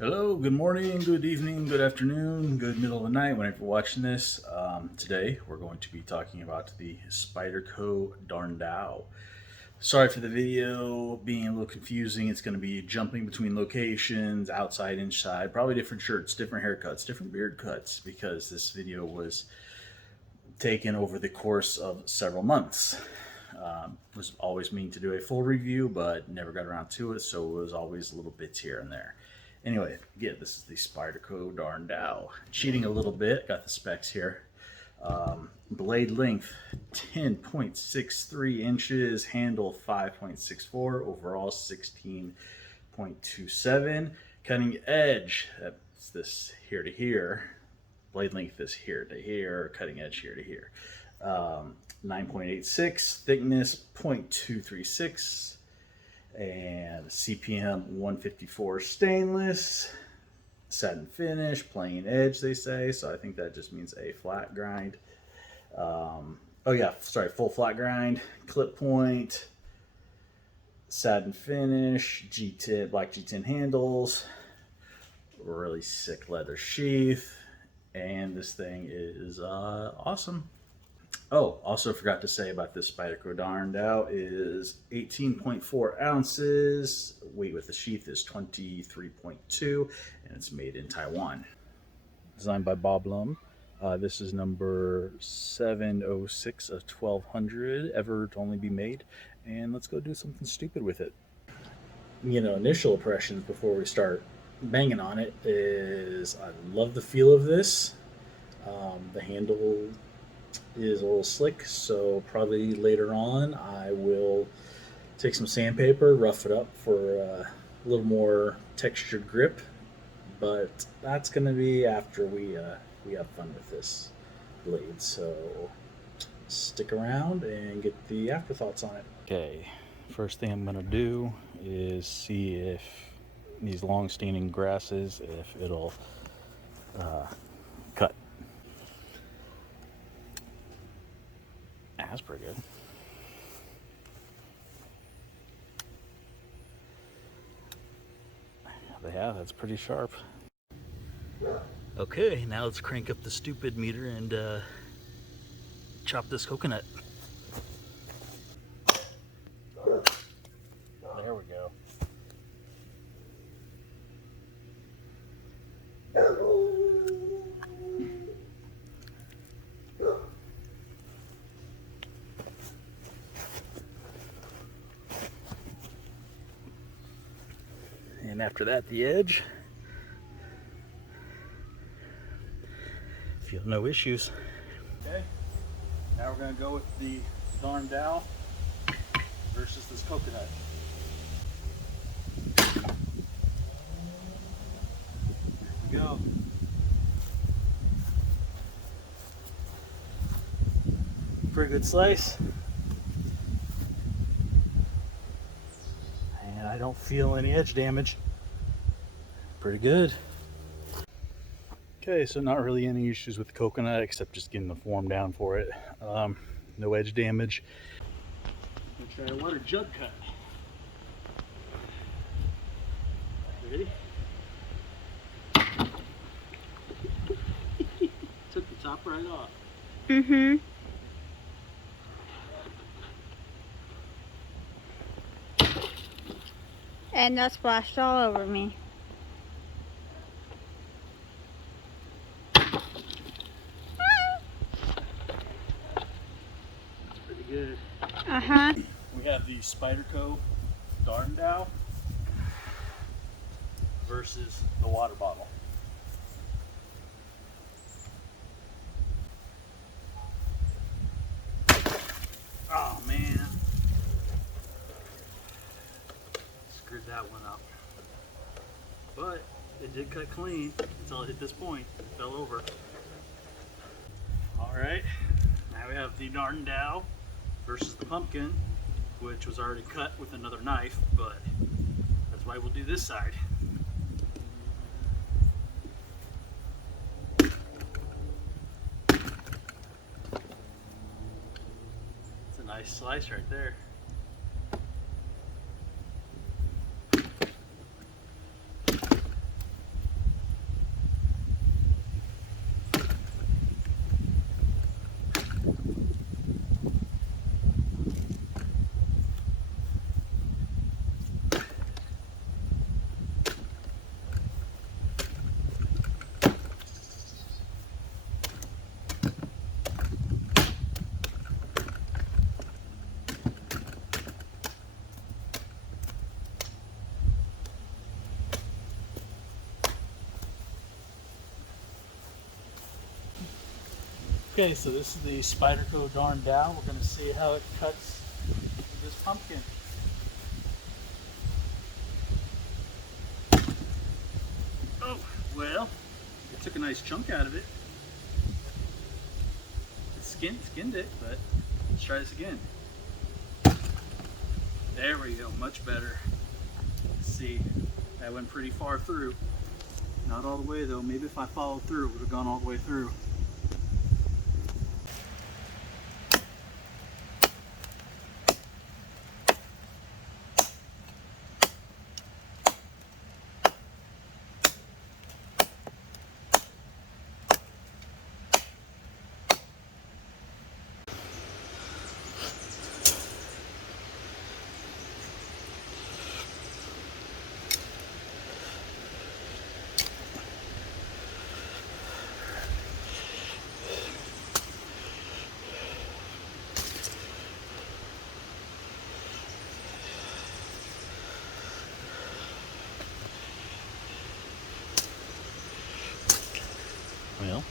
Hello, good morning, good evening, good afternoon, good middle of the night, whenever you're watching this. Today we're going to be talking about the Spyderco Darn Dao. Sorry for the video being a little confusing. It's going to be jumping between locations, outside, inside, probably different shirts, different haircuts, different beard cuts, because this video was taken over the course of several months. Was always meaning to do a full review, but never got around to it, so it was always little bits here and there. Anyway, again, this is the Spyderco Darn Dao. Cheating a little bit, got the specs here. Blade length 10.63 inches, handle 5.64, overall 16.27. Cutting edge, that's this here to here. Blade length is here to here, cutting edge here to here. 9.86, thickness 0.236. And CPM 154 stainless, satin finish, plain edge they say, so I think that just means a flat grind. Full flat grind, clip point, satin finish, G10, black G10 handles, really sick leather sheath, and this thing is awesome. Oh, also forgot to say about this Spyderco Darn Dao is 18.4 ounces. Weight with the sheath is 23.2, and it's made in Taiwan. Designed by Bob Lum. This is number 706 of 1200 ever to only be made. And let's go do something stupid with it. Initial impressions before we start banging on it is I love the feel of this. The handle is a little slick, so probably later on I will take some sandpaper, rough it up for a little more textured grip, but that's going to be after we have fun with this blade, so stick around and get the afterthoughts on it. Okay, first thing I'm going to do is see if these long standing grasses, if it'll cut. That's pretty good. They have, that's pretty sharp. Okay, now let's crank up the stupid meter and chop this coconut. There we go. And after that, the edge. Feel no issues. Okay, now we're going to go with the Darn Dao versus this coconut. Here we go. Pretty good slice. And I don't feel any edge damage. Pretty good. Okay, so not really any issues with the coconut except just getting the form down for it. No edge damage. I'm gonna try a water jug cut. Ready? Took the top right off. Mm-hmm. And that splashed all over me. Pretty good. Uh-huh. We have the Spyderco Darn Dao versus the water bottle. Oh man. Screwed that one up. But it did cut clean until it hit this point. It fell over. Alright, now we have the Darn Dao versus the pumpkin, which was already cut with another knife, but that's why we'll do this side. It's a nice slice right there. Okay, so this is the Spyderco Darn Dao. We're going to see how it cuts this pumpkin. Oh, well, it took a nice chunk out of it. It skinned it, but let's try this again. There we go, much better. Let's see, that went pretty far through. Not all the way though. Maybe if I followed through, it would have gone all the way through. Well,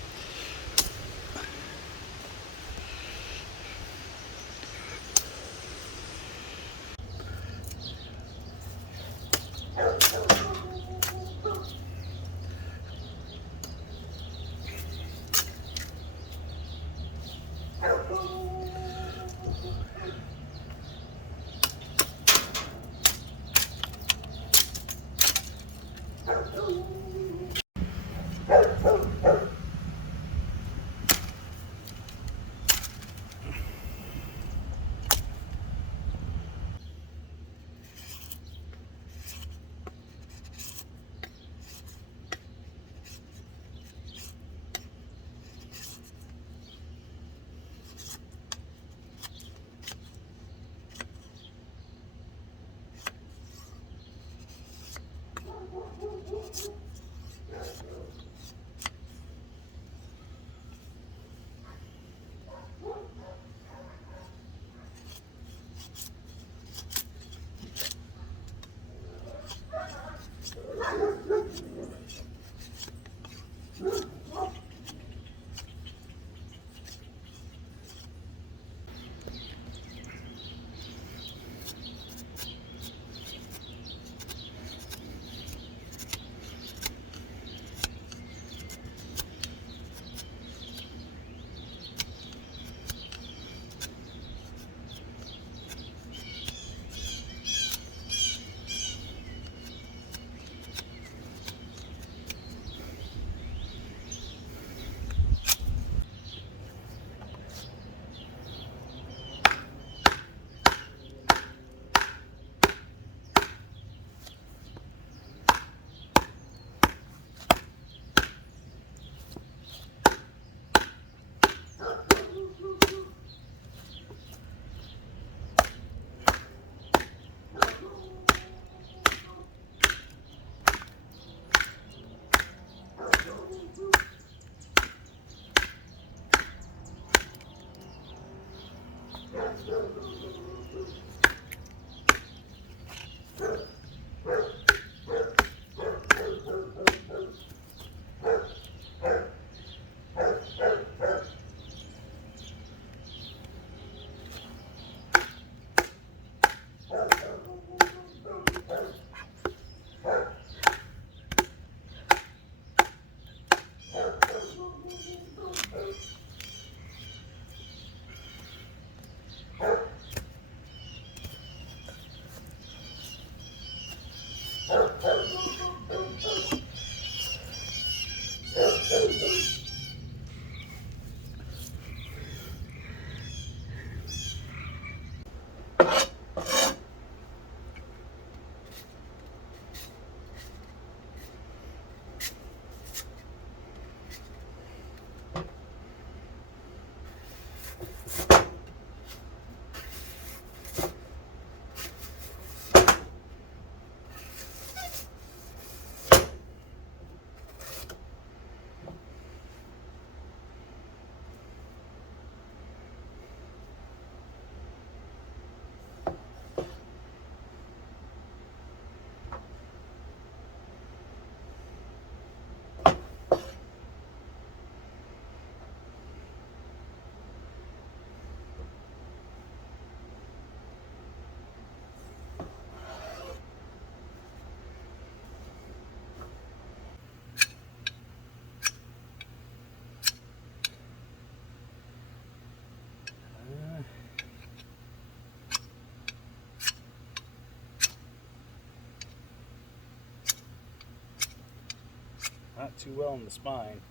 too well in the spine.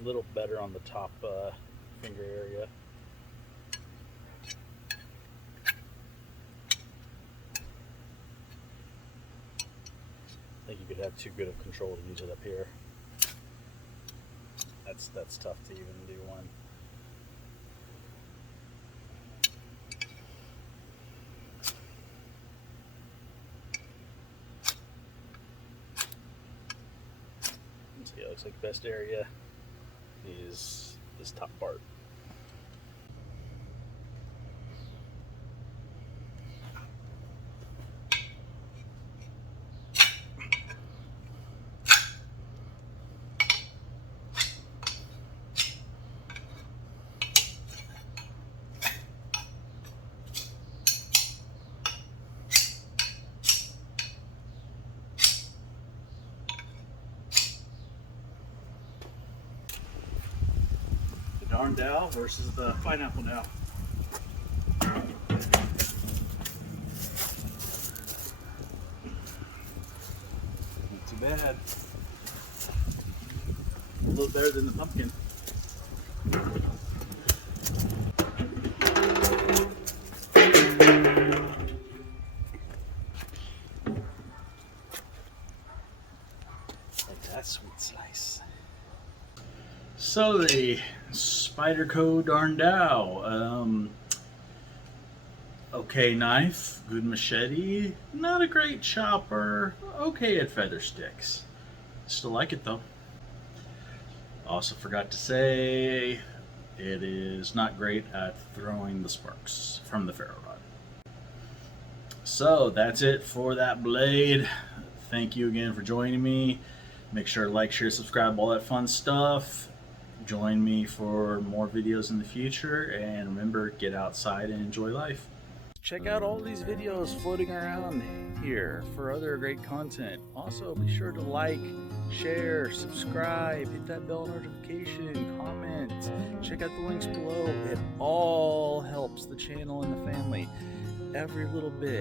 A little better on the top finger area. I think you could have too good of control to use it up here. That's tough to even do one. See, it looks like the best area is this top part. Darn Dao versus the pineapple Dao. Not too bad. A little better than the pumpkin. Like that sweet slice. So the Spyderco Darn Dao. Okay knife, good machete, not a great chopper, okay at feather sticks. Still like it though. Also forgot to say, it is not great at throwing the sparks from the Ferro Rod. So that's it for that blade. Thank you again for joining me. Make sure to like, share, subscribe, all that fun stuff. Join me for more videos in the future, and remember, get outside and enjoy life. Check out all these videos floating around here for other great content. Also, be sure to like, share, subscribe, hit that bell notification, comment, check out the links below. It all helps the channel and the family. Every little bit.